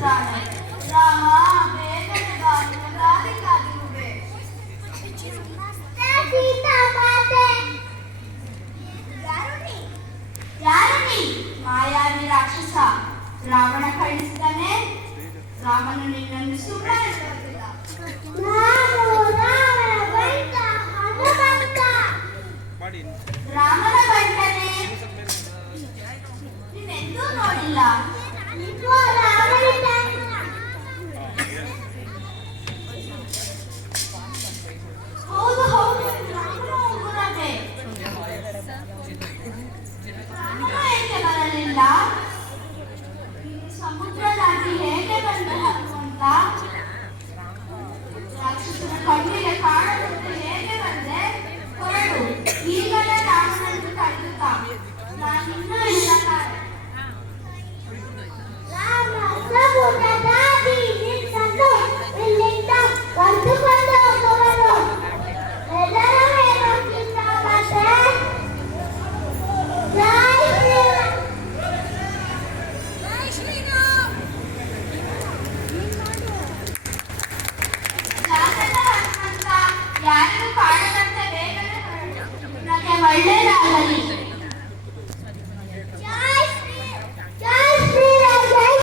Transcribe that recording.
ಪ್ರಾಣ. ರಾಮ ಬೇಗನೆ ಬಾ, ನಿನಗಾಗಿ ಕಾದಿರುವೆ. ಯಾರು ನೀ? ಮಾಯಾವಿ ರಾಕ್ಷಸ. ರಾವಣ ಕಳಿಸಿದ್ದಾನೆ. ರಾಮನು ನಿನ್ನನ್ನು ಸುಮ್ಮನೆ ಬಿಡುವುದಿಲ್ಲ. ರಾಮನ ಬಂಟನೆ ನೀವೆಂದೂ ನೋಡಿಲ್ಲ. ಹೌದು ಹೌದು, ರಾಮನ ಉಗುರವೇ. ರಾಮನು ಏಕೆ ಬರಲಿಲ್ಲ? ಸಮುದ್ರ ದಾಟಿ ಹೇಗೆ ಬಂದನು ಅಂತ ರಾಕ್ಷಸನ ಕಣ್ಣಿಗೆ ಕಾಣದಂತೆ ಹೇಗೆ ಬಂದೆ? ಹೊರಡು, ಈಗಲೇ ರಾಮನನ್ನು ತಡೆಯುತ್ತಾ. ನಾನಿನ್ನೂ ಇಲ್ಲ.